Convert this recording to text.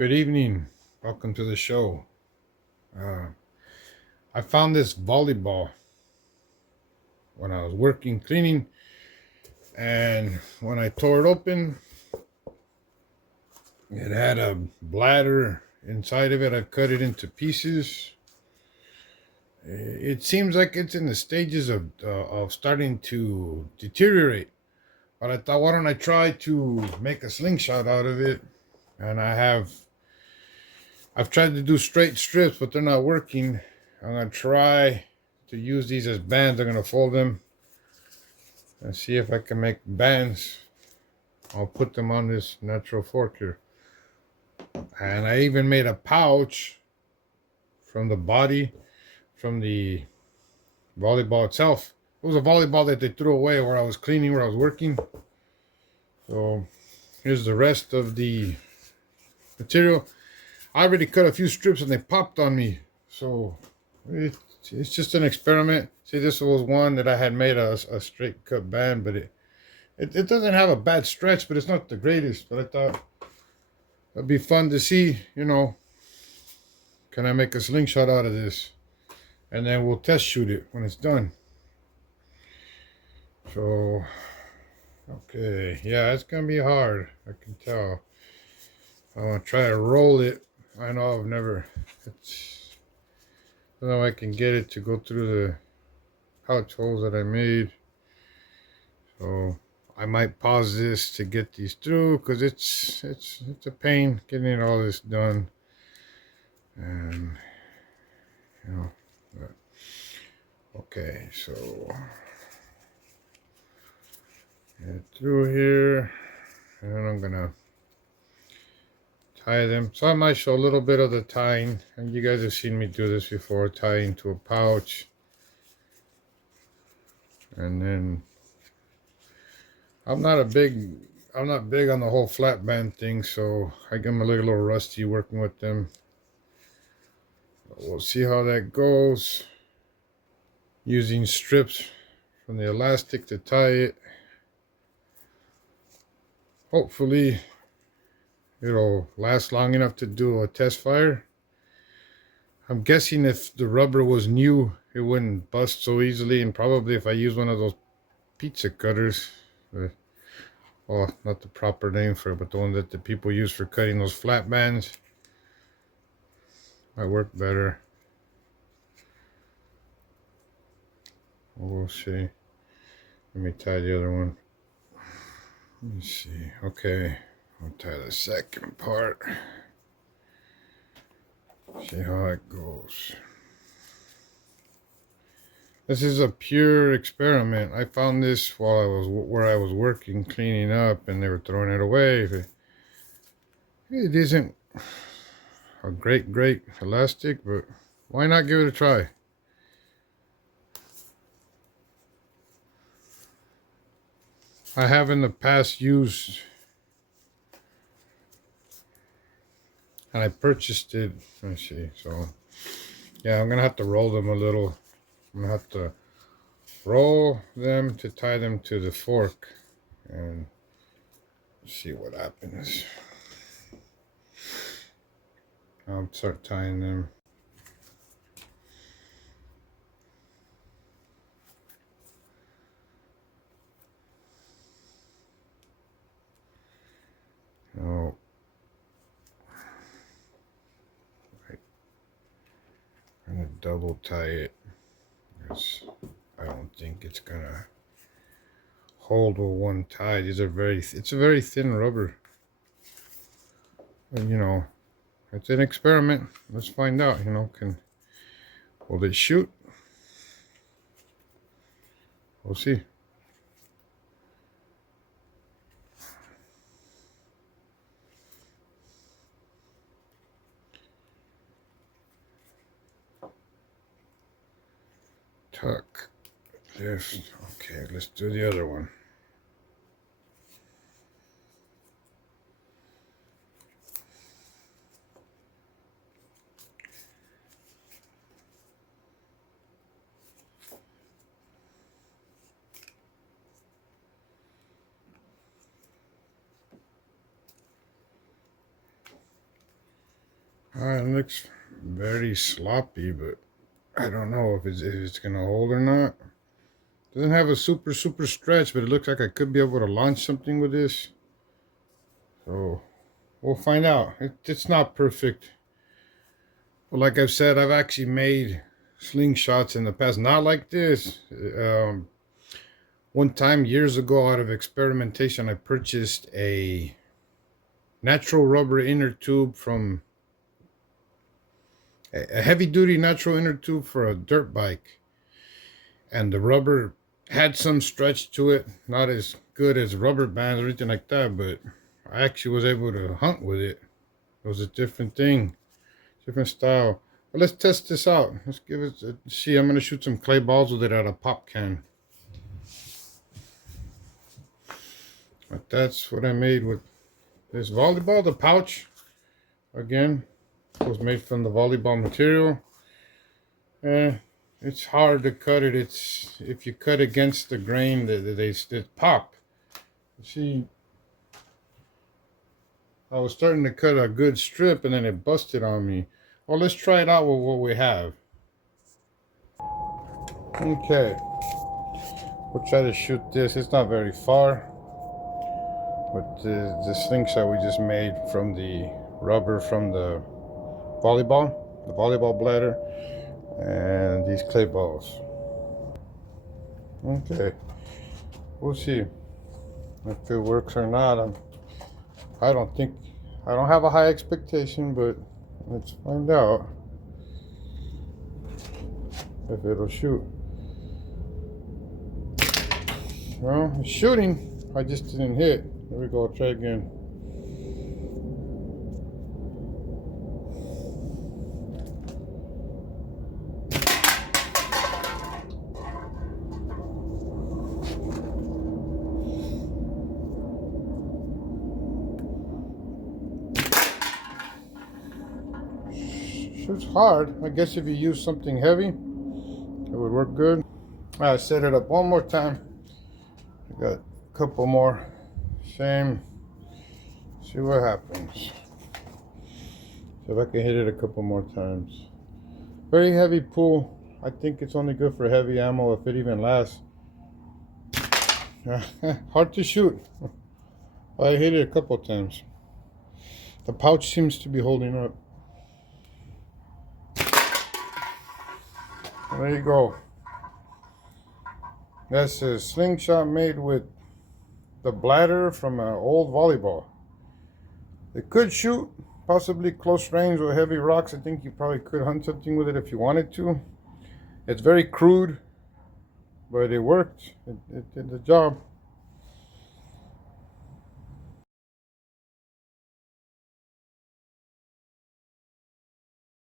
Good evening. Welcome to the show. Uh, I found this volleyball when I was working cleaning, and when I tore it open, it had a bladder inside of it. I cut it into pieces. It seems like it's in the stages of starting to deteriorate. But I thought, why don't I try to make a slingshot out of it? And I've tried to do straight strips, but they're not working. I'm gonna try to use these as bands. I'm gonna fold them and see if I can make bands. I'll put them on this natural fork here. And I even made a pouch from the body, from the volleyball itself. It was a volleyball that they threw away where I was cleaning, where I was working. So here's the rest of the material. I already cut a few strips and they popped on me. So it's just an experiment. See, this was one that I had made a straight cut band, but it doesn't have a bad stretch, but it's not the greatest. But I thought it'd be fun to see, can I make a slingshot out of this? And then we'll test shoot it when it's done. So, okay, yeah, it's gonna be hard. I can tell. I'm gonna try to roll it. I know I don't know if I can get it to go through the pouch holes that I made. So I might pause this to get these through because it's a pain getting all this done. And but, okay, so get through here, and I'm gonna tie them. So I might show a little bit of the tying, and you guys have seen me do this before, tying to a pouch. And then I'm not big on the whole flat band thing, so I'm a little rusty working with them. But we'll see how that goes. Using strips from the elastic to tie it. Hopefully it'll last long enough to do a test fire. I'm guessing if the rubber was new, it wouldn't bust so easily, and probably if I use one of those pizza cutters, well, not the proper name for it, but the one that the people use for cutting those flat bands, might work better. We'll see. Let me tie the other one. Let me see. Okay, I'll tie the second part. See how it goes. This is a pure experiment. I found this while where I was working, cleaning up, and they were throwing it away. It isn't a great elastic, but why not give it a try? I have in the past used, and I purchased it. Let me see. So, yeah, I'm gonna have to roll them a little. I'm gonna have to roll them to tie them to the fork and see what happens. I'll start tying them. Oh, right. I'm gonna double tie it because I don't think it's gonna hold with one tie. These are it's a very thin rubber. And, it's an experiment. Let's find out, will it shoot? We'll see. Tuck, lift. Okay, let's do the other one. It looks very sloppy, but I don't know if it's gonna hold or not. Doesn't have a super stretch, but it looks like I could be able to launch something with this. So we'll find out. It's not perfect. But like I've said, I've actually made slingshots in the past. Not like this. One time years ago, out of experimentation, I purchased a natural rubber inner tube from a heavy duty natural inner tube for a dirt bike. And the rubber had some stretch to it. Not as good as rubber bands or anything like that, but I actually was able to hunt with it. It was a different thing, different style. But let's test this out. Let's give it a see. I'm gonna shoot some clay balls with it out of a pop can. But that's what I made with this volleyball. The pouch, again, was made from the volleyball material. It's hard to cut it. It's if you cut against the grain, they pop. See, I was starting to cut a good strip, and then it busted on me. Well, let's try it out with what we have. Okay, we'll try to shoot this. It's not very far. With the slingshot we just made from the rubber from the volleyball bladder, and these clay balls. Okay, we'll see if it works or not. I don't have a high expectation, but let's find out if it'll shoot. Well, it's shooting. I just didn't hit. There we go. I'll try again. Shoots hard. I guess if you use something heavy, it would work good. I set it up one more time. I got a couple more. Same. See what happens. See if I can hit it a couple more times. Very heavy pull. I think it's only good for heavy ammo if it even lasts. Hard to shoot. I hit it a couple times. The pouch seems to be holding up. There you go. That's a slingshot made with the bladder from an old volleyball. It could shoot, possibly close range with heavy rocks. I think you probably could hunt something with it if you wanted to. It's very crude, but it worked. It did the job.